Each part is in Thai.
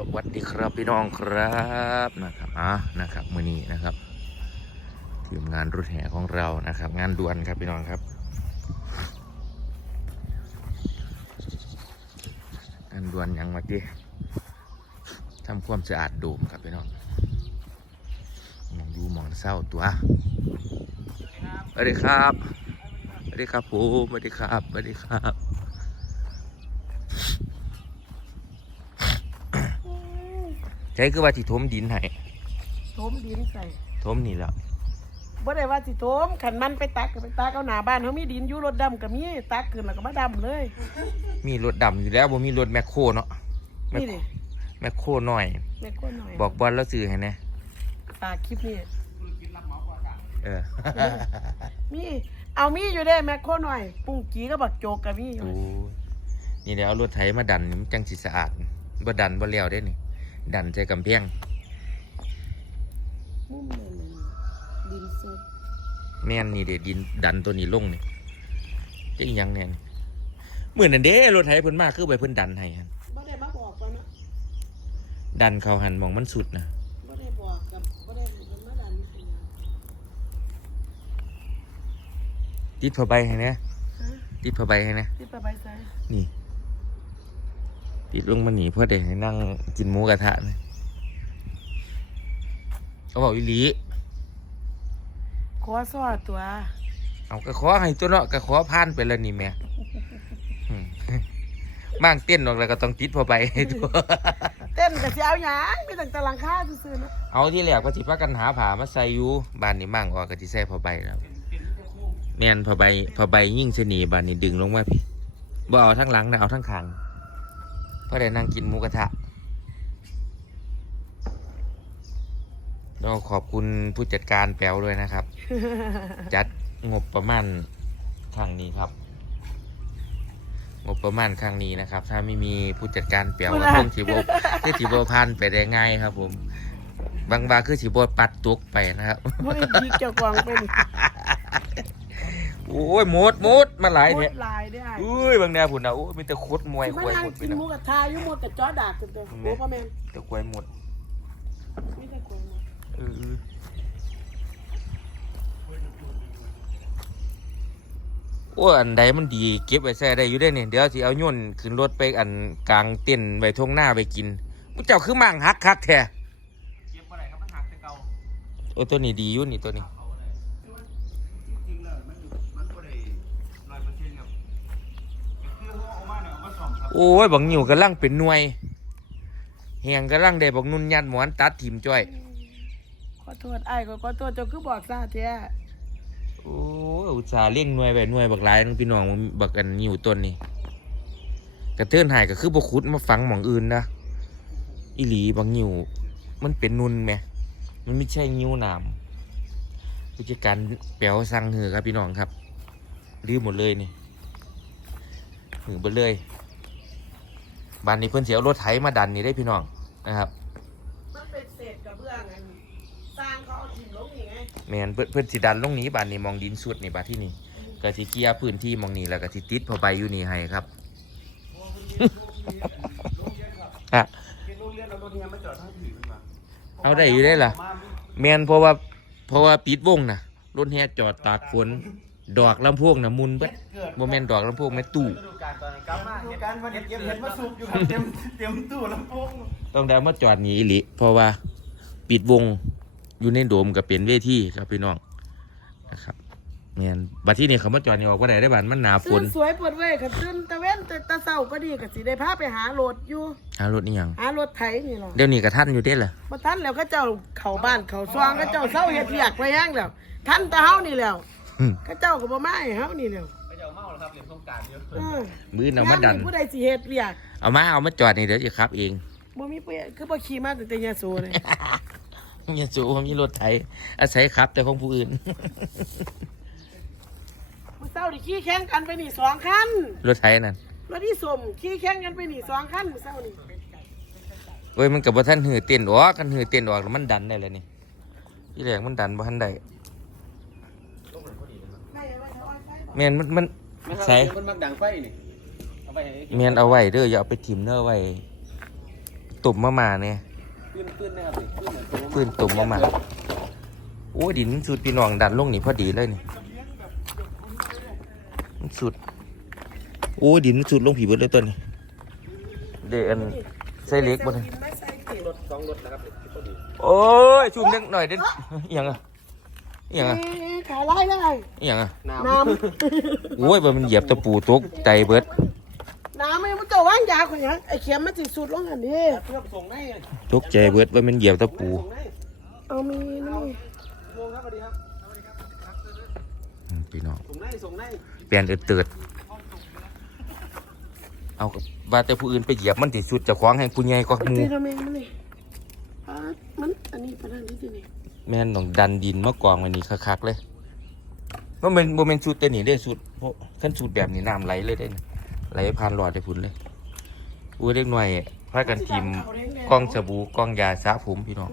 สวัสดีครับพี่น้องครับนะครับอะนะครับมือนี้นะครับทีมงานรถแห่ของเรานะครับ งานด่วนครับพี่น้องครับงานด่วนยังเมื่อกี้ทำความสะอาดโดมครับพี่น้องมองดูมองเศร้าตัวสวัสดีครับสวัสดีครับผมสวัสดีครับสวัสดีครับ ใช้คือว่าที่ถมดินให้ถมดินใส่ถมนี่แหล้วบ่ได้ว่าสิถมขันมันไปตักก็ไปตักเอาหน้าบ้านเขามีดินอยู่รถดำก็มีตักขึ้นแล้วก็มาดำเลย มีรถดำอยู่แล้วบ่มีรถแมคโครเนาะแมคนี่โครดิแมคโครหน่อย แม่ก้นหน่อยบอกบอลแล้วซื้อให้แหนะตากคลิปนี่เออมีเอามีอยู่เด้แม่โคหน่อย ปุ้งกีก็บักโจกก็มีอยู่ โอ้ยนี่เดี๋ยวเอารถไถมาดันนี่มันจังสิสะอาดบ่ดันบ่แล้วเด้นี่ ดันใจกำแพงมุมนั่นน่ะดินสดแม่นนี่เด้ดินดันตัวนี้ลงนี่จะอีหยังแน่นี่มื้อนั้นเด้รถไถเพิ่นมาคือไปเพิ่นดันให้หั่นบ่ได้มาบอกกันเนาะดันเข้าหันหมองมันสุดนะบ่ได้บอกกับบ่ได้ให้มันมาดันให้นะติดผ้าใบให้แหนะฮะติดผ้าใบให้แหนะที่ไปใบใส่นี่ ติดลงมาหนีเพื่อเด็กให้นั่งกินหมูกระทะนะเขาบอกวิลีขอซอตัว เอากระขอให้ตัวเนาะกระขอผ่านไปแล้วนี่แม่อืมมั่งเต้นออกแล้วก็ต้องติดพอไปให้ตัวเต้นก็สิเอาหยังมีตั้งแต่หลังคาซื่อๆเนาะเอาที่แรกก็สิพากันหาผามาใส่อยู่บ้านนี้มั่งออกก็สิใส่พอใบแล้วแม่นพอใบพอใบยิ่งเสนีบ้านนี้ดึงลงมาพี่บ่เอาทั้งหลังนะเอาทั้งขาง เพราะได้นั่งกินหมูกระทะเราขอบคุณผู้จัดการแปลวด้วยนะครับ จัดงบประมาณครั้งนี้ครับ งบประมาณครั้งนี้นะครับ ถ้าไม่มีผู้จัดการแปลวพูดก็นะคงสิบคือสิบพันไปได้ง่ายครับ ผม บางบาคือสิบปัดตุกไปนะครับบ่ได้ยิกเจ้ากวางเป็นโอ้ยหมดหมดมาหลายโคเนี่ยตรลายได้อุ้ยบางแนวผุนนะโอ้ยมีแต่โคตรมวยสิคมาวยนั่งหมดไปกินนะหมูกระทะอยู่หมดกับจ้อดากกันตัวโอ้พ่อแม่นแต่ควยหมดมีแต่กวางหมดเออโอ้ยอันใดมันดีเก็บไว้แซ่ได้อยู่ได้เนี่ยเดี๋ยวสิเอาโย่นขึ้นรถไปอันกลางเต้นไว้ทงหน้าไปกินมุเจ้าคือมั่งฮักคักแท้เก็บอะไรครับมันหักแต่เก่าโอ้ตัวนี้ดีอยู่นี่ตัวนี้เอา โอ้ยบังหิวกำลังเป็นหน่วยเฮียงกำลังได้บักนุ่นยันหมอนตัดถิ่มจ้อย ขอโทษไอ้ายก็ขอโทษเจ้าคือบอกซาแท้โอ้ยอุตส่าห์เลี้ยงหน่วยไปหน่วยบักหลายนึงพี่น้องมันบักอันหิวต้นนี่กระเทือนหายก็คือบ่ขุดมาฝังหม่องอื่นนะอีหลีบักหิวมันเป็นนุ่นไหมมันไม่ใช่งิ้วหนามผู้จัดการแปลวสั่งหือครับพี่น้องครับลืมหมดเลยนี่หือไปเลย บ้านนี้เพิ่นเสียรถไถมาดันนี่ได้พี่น้องนะครับมันเป็นเศษกระเบื้องอันสร้างเขาเอาถิ่มลงนี่ไงแมนเพื่อนเพื่อนสิดันลงนี้บานนี้มองดินสุดนี่บาดที่นี่ก็สิเคลียร์พื้นที่มองนี้แล้วก็สิติดพอไปอยู่นี่ให้ครับฮะเป็นโรงเรียนเรารถเนี่ยมาจอดทั้งถือมันมาเอาได้อยู่ได้ล่ะแมนเพราะว่าเพราะว่าปิดวงนะรถแห่จอดตากฝน ดอกลำโพงนะมุนเบิดโมเมนดอกลำโพงแม่ตู้ฤดูกาลตอนนั้นกลับมาเหตุการณ์วันนี้เก็บเห็ดมาสูบอยู่ครับเต็มเต็มตู้ลำโพงต้องได้มาจอดหนีอีหลิเพราะว่าปิดวงอยู่ในโดมกับเป็นเวทีครับพี่น้องนะครับแมนบัดที่นี่เขามาจอดนี่ออกว่าได้ได้บัดมันหนาฝตื่นนสวยปวดเว้ยขันตื่นตะเว้นแต่ตะเศร้าก็ดีก็สิได้พาไปหาโหลดอยู่ หารถนี่ยังหารถไถนี่หรอเดี๋ยวนี้กับท่านอยู่เด้ล่ะมาทันแล้วก็เจ้าเข้าบ้านเข้าซองก็เจ้าเศร้าเฮ็ดเวียกไปยังแล้วทันแตะเฮานี่แล้ว อืมก็เจ้าก็บ่มาให้เฮานี่แล้วไม่จะเอาเมาแล้วครับเรียนสงกรารเยอะเออมือเอามาดัน ยผู้ใดสิเฮ็ดเวียกเอามาเอามาจอดนี่เดี๋ยวจะขับเองบ่มีเปคือบ่ขี่มาตั้งแต่ยาโสเลยอย่าจูผมมีรถไถอาศัยขับ แต่ของผู้อื่น มื้อเช้านี่ขี่แข่งกันไปนี่สองคันรถไถนั่นรถที่สมขี่แข่งกันไปนี่สองคันมื้อเช้านี่เว้ยมันกับว่าท่านหือเต้นออกกันหือเต้นออกแล้วมันดันได้เลยนี่ที่แรกมันดันบ่ทันได้ ไม่เอาไว้เอาไว้ใช้บ่ แมนมันมันใส่มันมักดังไฟนี่เอาไปให้แมนเอาไว้เด้ออย่าเอาไปถิ่มเด้อไว้ตุ่มมามาเนี่ยปืนปืนนะครับนี่ปืนเหมือนตัวปืนตุ่มมามาโอ้ดินสุดพี่น้องดันลงนี่พอดีเลยนี่มันสุด โอ้ดินสุดลงผีเบิดเลยตัวนี้เดอันใส่เล็กบ่เลยกินไม่ใส่เกล็ดรถสองรถนะครับนี่พอดีโอ้ยชูมเล็กหน่อยเด่นอหย่างอะ อหย่างอะเอ๊ะขาไล่ได้อหย่างอะน้น้โอ้ยบ่มันเหยียบตะปูตกใจเบิดำน้ำไม่มันจะว่างยาคนยังไอ้เข็มมันสิสุดลงหันดิำเพื่อส่งได้ไงตกใจเบิดว่ามันเหยียบตะปู ส่งได้เอามีนี่โมงครับสวัสดีครับสวัสดีครับอืมพี่น้องส่งได้ส่งได้เปลี่ยนเอิดเติดเอากับว่าแต่ผู้อื่นไปเหยียบมันติสุดเจะคว้าของให้ผู้ใหญ่ก็หมูตีทำเองมันนี่อ่ามันอันนี้ประธานที่ที่นี่ แม่นต้องดันดินมากองไว้นี่คักๆเลยว่ามันโมเมนชุดแต่นี่ได้สุดเพราะขั้นสุดแบบนี้น้ำไหลเลยได้นี่ไหลผ่านหลอดได้พุ่นเลยอุ้ยเล็กหน่อยพากันทีมกล้องสบู่กล้องยาสระผมพี่น้อง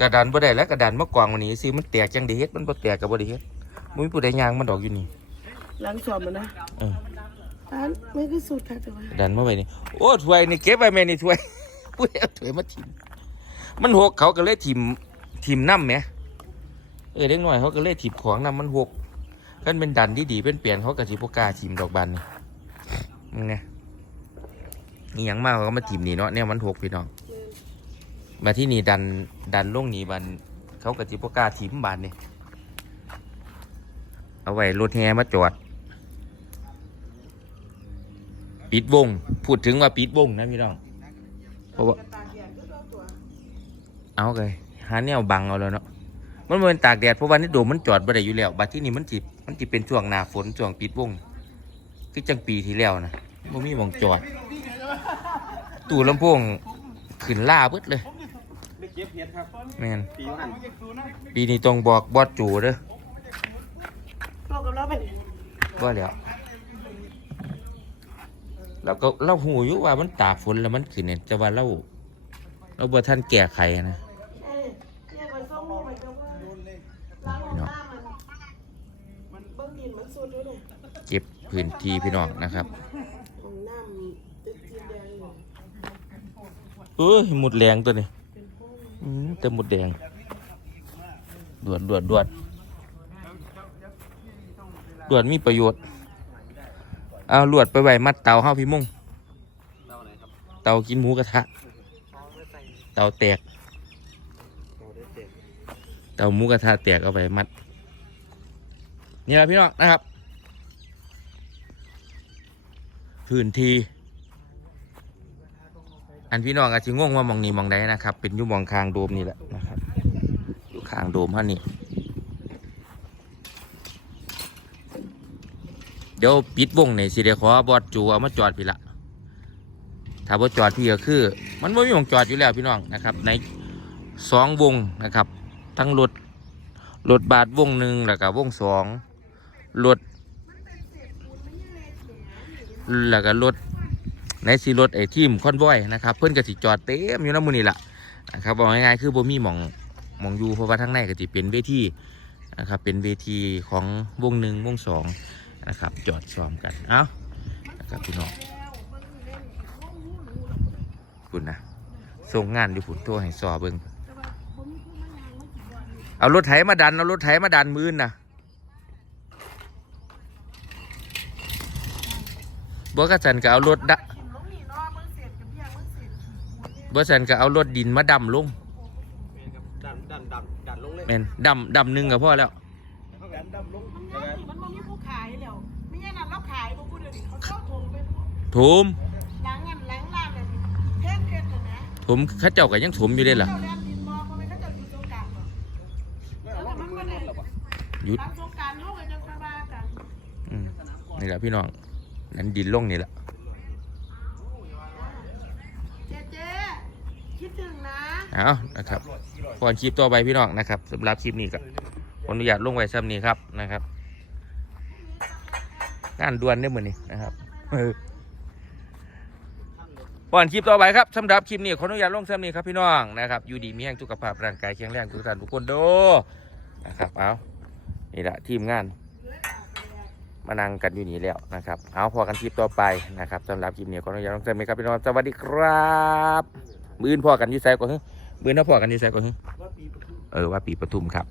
กระดานบ่ได้แล้วกระดานมากองวันนี้สิมันแตกจังไดีเฮ็ดมันบ่แตกกับบ่ได้เฮ็ดมุ้ยผู้ใดยางมันดอกอยู่นี่หลังสอบมันนะเอออ่านไม่คือสุดค่ะแต่ว่าดันมาไว้นี่โอ้ถ้วยนี่เก็บไว้แม่นี่ถ้วยผู้ใดเอาถ้วยมาทิมมันหกเขาก็เลยทิม ทิมน้ำแหมเออเด็กน่อยเขาก็เลยทิมของน้ำมันหกกันเป็นดันที่ดีเป็นเปลี่ยนเขากับสิบกล้าทิมดอกบานนี่มึงไงนี่ยังมากเขาก็มาทิมนี่เนาะเนี่ยมันหกพี่น้องมาที่นี่ดันดันลงนี่บันเขากับสิบกล้าทิมบานนี่เอาไว้รถแฮมาจอดปิดวง พูดถึงว่าปิดวงนะพี่น้องเพราะว่าเอาเลยาแนวบังเอาแล้วเนาะมันเป็นตากแดดเพราะว่านี่โดมมันจอดบ่ได้อยู่แล้วบัดที่นี่มันจิมันจิเป็นช่วงหน้าฝนช่วงปิดวงคือจังปีที่แล้วนะบ่มีหมองจอด ตู้ลำโพงขึ้นล่าเบิดเลยไม่เก็บเห็ดครับแม่นปีนี้ต้องบอกบอสจูเด้อเรากับเราไปนี่ว่าแล้วแล้วก็เราหูอยู่ว่ามันตากฝนแล้วมันขึ้นเนี่ยจะว่าเราเราบ่ทันแก้ไขนะ เอ้ยเรียกมันส่งลูกไปเจ้าว่าล้างห้องน้ำมันมันเบิ้งดินมันสุดด้วยเนี่ย เก็บพื้นที่พี่น้องนะครับห้ออยู่เอ้ยหมดแรงตัวนี้อืมแต่หมดแดงดวดดวดดวดดวดมีประโยชน์ เอาลวดไปไว้มัดเตาเฮาพี่มุ่ง เตากินหมูกระทะ เตาแตกเต็มเตาหมูกระทะแตกเอาไปมัด นี่แหละพี่น้องนะครับ พื้นที่ อันพี่น้องอาจจะงงว่ามองนี้มองใดนะครับ เป็นยุมองคางโดมนี่แหละนะครับอยู่คางโดมฮะนี่เดี๋ยวปิดวงในสิเดี๋ยวขอบอดจูเอามาจอดพี่ละถ้าบ่จอดพี่ก็คือ มันไม่มีหมองจอดอยู่แล้วพี่น้องนะครับ ในสองวงนะครับ ทั้งรถรถบาทวงหนึ่งแล้วก็วงสองรถ แล้วก็รถในสีรถไอ้ทีมคอนวอยนะครับเพื่อนก็สิจอดเต็มอยู่น้ำมือนี่แหละนะครับบอกง่ายๆคือโบมีหมองมองอยู่เพราะว่าทั้งในก็สิเป็นเวทีนะครับเป็นเวทีของวงหนึ่งวงสองนะครับจอดซ้อมกันเอ้านะครับพี่น้องคุณนะส่งงานอยู่ผุนตัวให้สอเบิงเอารถไถมาดันเอารถไถมาดันมือนนะ บ่กระสันก็เอารถดะกินลงนี่เนาะเบิ้งเศษกับเบี้ยเบิ้งเศษบ่สันก็เอารถดินมาดำลงดันดันดันดันลงเลยแม่นดำดำหนึ่งก็พอแล้วดันดำลงมันง่ายสิมันบ่มีผู้ขายแล้วไม่งั้นน่ะเราขายบ่พูดเดี๋ยวนี้เขาเข้าถมไปพวกถมหลังอันหลังร้านเลยเพ่งเพชรเลยนะถมเข้าเจ้าก็ยังถมอยู่ได้ล่ะเจ้าแลนดินบ่เพราะมันเขาเจะอยู่ตรงกลางบ่แล้วมันมันหรอวะหยุดหลังสงกรารเฮาก็จะค่อยว่ากัน อืมนี่แหละพี่น้อง นั้นดินลงนี่แหละเจ๊เจ๊คิดถึงนะเอานะครับก่อนคลิปต่อไปพี่น้องนะครับสำหรับคลิปนี้ก็ขออนุญาตลงไว้ซ้ำนี้ครับนะครับงานด่วนได้เหมือนนี้นะครับเออก่อนคลิปต่อไปครับสำหรับคลิปนี้ขออนุญาตลงซ้ำนี้ครับพี่น้องนะครับอยู่ดีมีแห่งสุขภาพร่างกายแข็งแรงทุกท่านทุกคนโดนะครับเอานี่แหละทีมงาน มานั่งกันอยู่นี่แล้วนะครับ เอาพอกันคลิปต่อไปนะครับสำหรับคลิปนี้ขออนุญาตลงซ้ำนี้ครับพี่น้องสวัสดีครับมืออื่นพอกันอยู่ไสก่อนฮึมื้ออื่นเฮาพอกันอยู่ไสก่อนฮึว่าปีปทุมเออว่าปีปทุมครับ